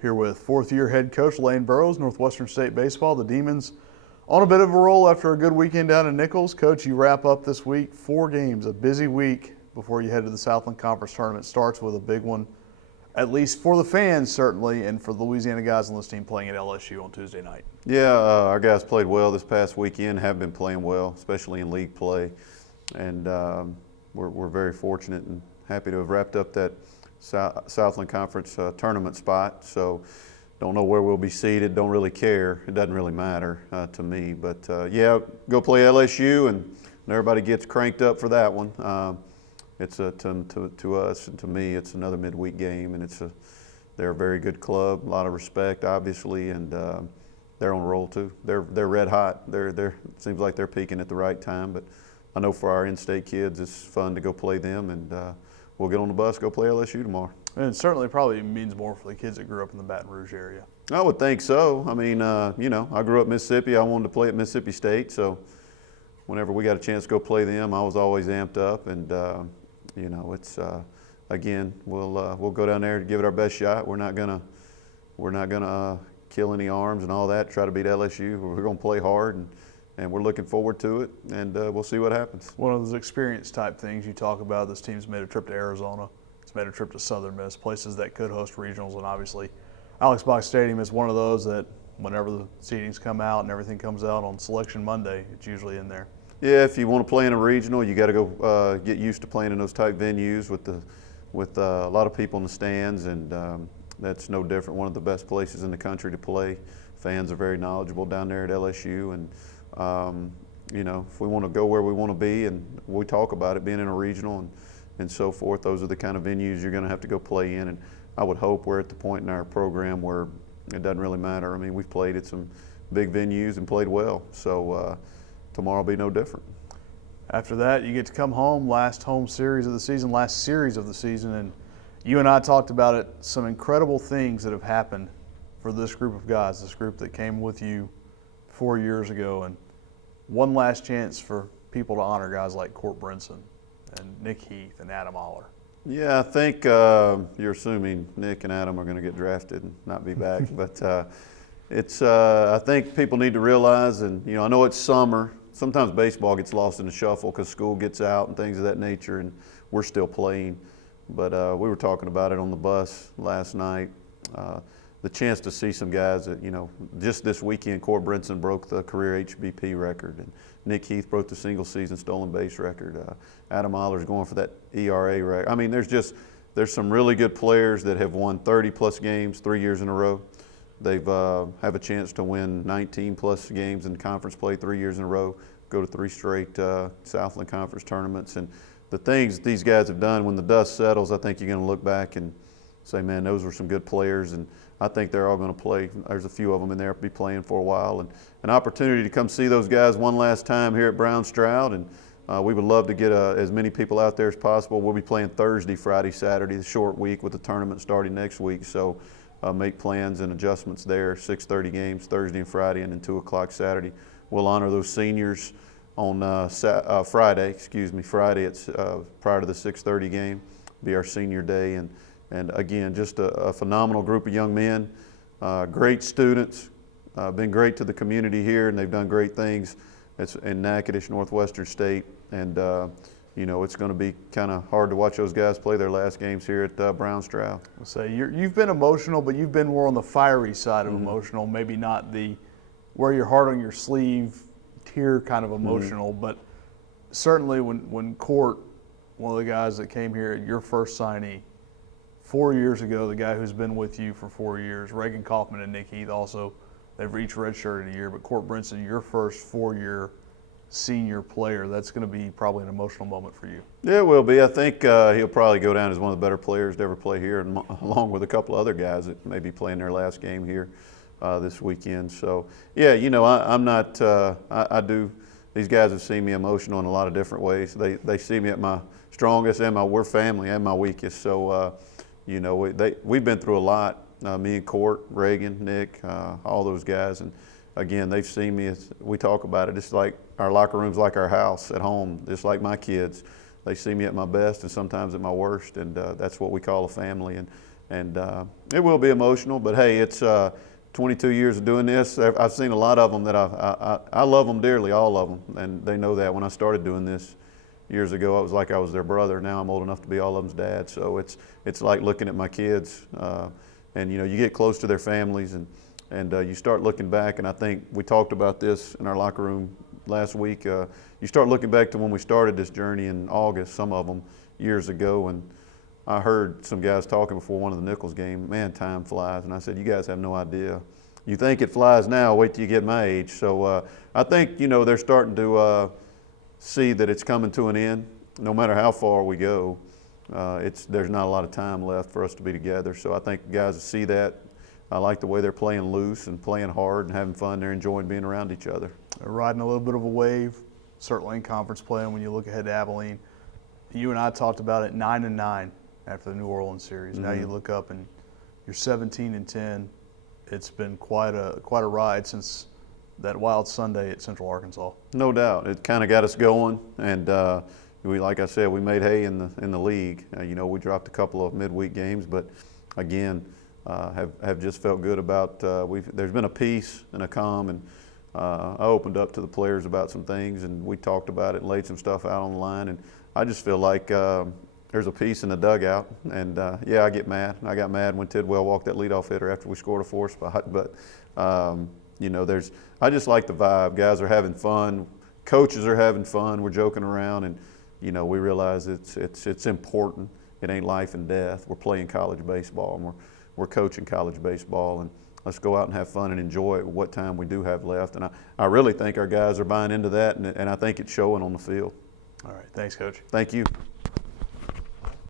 Here with fourth-year head coach Lane Burroughs, Northwestern State Baseball. The Demons on a bit of a roll after a good weekend down in Nichols. Coach, you wrap up this week, 4 games, a busy week before you head to the Southland Conference Tournament. Starts with a big one, at least for the fans certainly, and for the Louisiana guys on this team playing at LSU on Tuesday night. Yeah, our guys played well this past weekend, have been playing well, especially in league play. And we're very fortunate and happy to have wrapped up that Southland Conference tournament spot. So don't know where we'll be seated, don't really care. It doesn't really matter to me. But yeah, go play LSU and everybody gets cranked up for that one. It's to us and to me, it's another midweek game, and they're a very good club, a lot of respect obviously, and they're on a roll too. They're red hot. It seems like they're peaking at the right time. But I know for our in-state kids, it's fun to go play them, and we'll get on the bus, go play LSU tomorrow. And it certainly probably means more for the kids that grew up in the Baton Rouge area. I would think so. I mean, you know, I grew up in Mississippi. I wanted to play at Mississippi State, so whenever we got a chance to go play them, I was always amped up. And you know, it's again, we'll go down there to give it our best shot. We're not gonna kill any arms and all that. Try to beat LSU. We're gonna play hard, and we're looking forward to it, and we'll see what happens. One of those experience type things you talk about, this team's made a trip to Arizona. It's made a trip to Southern Miss, places that could host regionals, and obviously Alex Box Stadium is one of those that whenever the seedings come out and everything comes out on Selection Monday, it's usually in there. Yeah, if you want to play in a regional, you got to go get used to playing in those type venues with a lot of people in the stands, and that's no different. One of the best places in the country to play. Fans are very knowledgeable down there at LSU, and you know, if we want to go where we want to be, and we talk about it being in a regional and so forth, those are the kind of venues you're going to have to go play in. And I would hope we're at the point in our program where it doesn't really matter. I mean, we've played at some big venues and played well, so tomorrow will be no different. After that, you get to come home, last series of the season, and you and I talked about it, some incredible things that have happened for this group of guys, this group that came with you 4 years ago, and one last chance for people to honor guys like Court Brinson and Nick Heath and Adam Aller. Yeah, I think you're assuming Nick and Adam are going to get drafted and not be back, but I think people need to realize, and you know, I know it's summer. Sometimes baseball gets lost in the shuffle because school gets out and things of that nature, and we're still playing. But we were talking about it on the bus last night. The chance to see some guys that, you know, just this weekend, Court Brinson broke the career HBP record, and Nick Heath broke the single-season stolen base record. Adam Aller's going for that ERA record. I mean, there's some really good players that have won 30-plus games 3 years in a row. They've have a chance to win 19-plus games in conference play 3 years in a row, go to 3 straight Southland Conference tournaments. And the things these guys have done, when the dust settles, I think you're going to look back and say, man, those were some good players. And I think they're all going to play. There's a few of them in there be playing for a while. And an opportunity to come see those guys one last time here at Brown Stroud. And we would love to get as many people out there as possible. We'll be playing Thursday, Friday, Saturday, the short week with the tournament starting next week. So make plans and adjustments there. 6:30 games Thursday and Friday, and then 2 o'clock Saturday. We'll honor those seniors on Friday. Friday, it's prior to the 6:30 game. Be our senior day, and again, just a phenomenal group of young men, great students, been great to the community here, and they've done great things. It's in Natchitoches, Northwestern State, and you know, it's going to be kind of hard to watch those guys play their last games here at Brown Stroud. I'll say you've been emotional, but you've been more on the fiery side of emotional, maybe not the wear your heart on your sleeve tier kind of emotional, but certainly when Court, one of the guys that came here at your first signee 4 years ago, the guy who's been with you for 4 years, Reagan Kaufman and Nick Heath also, they've each redshirted a year, but Court Brinson, your first 4-year senior player, that's going to be probably an emotional moment for you. Yeah, it will be. I think he'll probably go down as one of the better players to ever play here, and along with a couple other guys that may be playing their last game here this weekend. So, yeah, you know, I'm not I do. These guys have seen me emotional in a lot of different ways. They see me at my strongest and we're family and my weakest. So, you know, we've been through a lot. Me and Court, Reagan, Nick, all those guys, and again, they've seen me. We talk about it. It's like our locker room's like our house at home. Just like my kids, they see me at my best and sometimes at my worst, and that's what we call a family. And And it will be emotional, but hey, it's 22 years of doing this. I've seen a lot of them that I love them dearly, all of them, and they know that. When I started doing this years ago, it was like I was their brother. Now I'm old enough to be all of them's dad, so it's like looking at my kids, and you get close to their families, and you start looking back. And I think we talked about this in our locker room last week. You start looking back to when we started this journey in August, some of them years ago, and I heard some guys talking before one of the Nichols game, man, time flies. And I said, you guys have no idea. You think it flies now, wait till you get my age. So I think, they're starting to see that it's coming to an end. No matter how far we go, there's not a lot of time left for us to be together. So I think guys see that. I like the way they're playing loose and playing hard and having fun. They're enjoying being around each other. They're riding a little bit of a wave, certainly in conference play. And when you look ahead to Abilene, you and I talked about it, 9-9 after the New Orleans series. Mm-hmm. Now you look up and you're 17-10. It's been quite a ride since that wild Sunday at Central Arkansas. No doubt, it kind of got us going, and like I said, we made hay in the league. We dropped a couple of midweek games, but again, have just felt good about. There's been a peace and a calm, and I opened up to the players about some things, and we talked about it and laid some stuff out on the line, and I just feel like there's a piece in the dugout, and I get mad. I got mad when Tidwell walked that leadoff hitter after we scored a 4 spot. But I just like the vibe. Guys are having fun. Coaches are having fun. We're joking around, and we realize it's important. It ain't life and death. We're playing college baseball, and we're coaching college baseball, and let's go out and have fun and enjoy what time we do have left. And I really think our guys are buying into that, and I think it's showing on the field. All right, thanks, Coach. Thank you.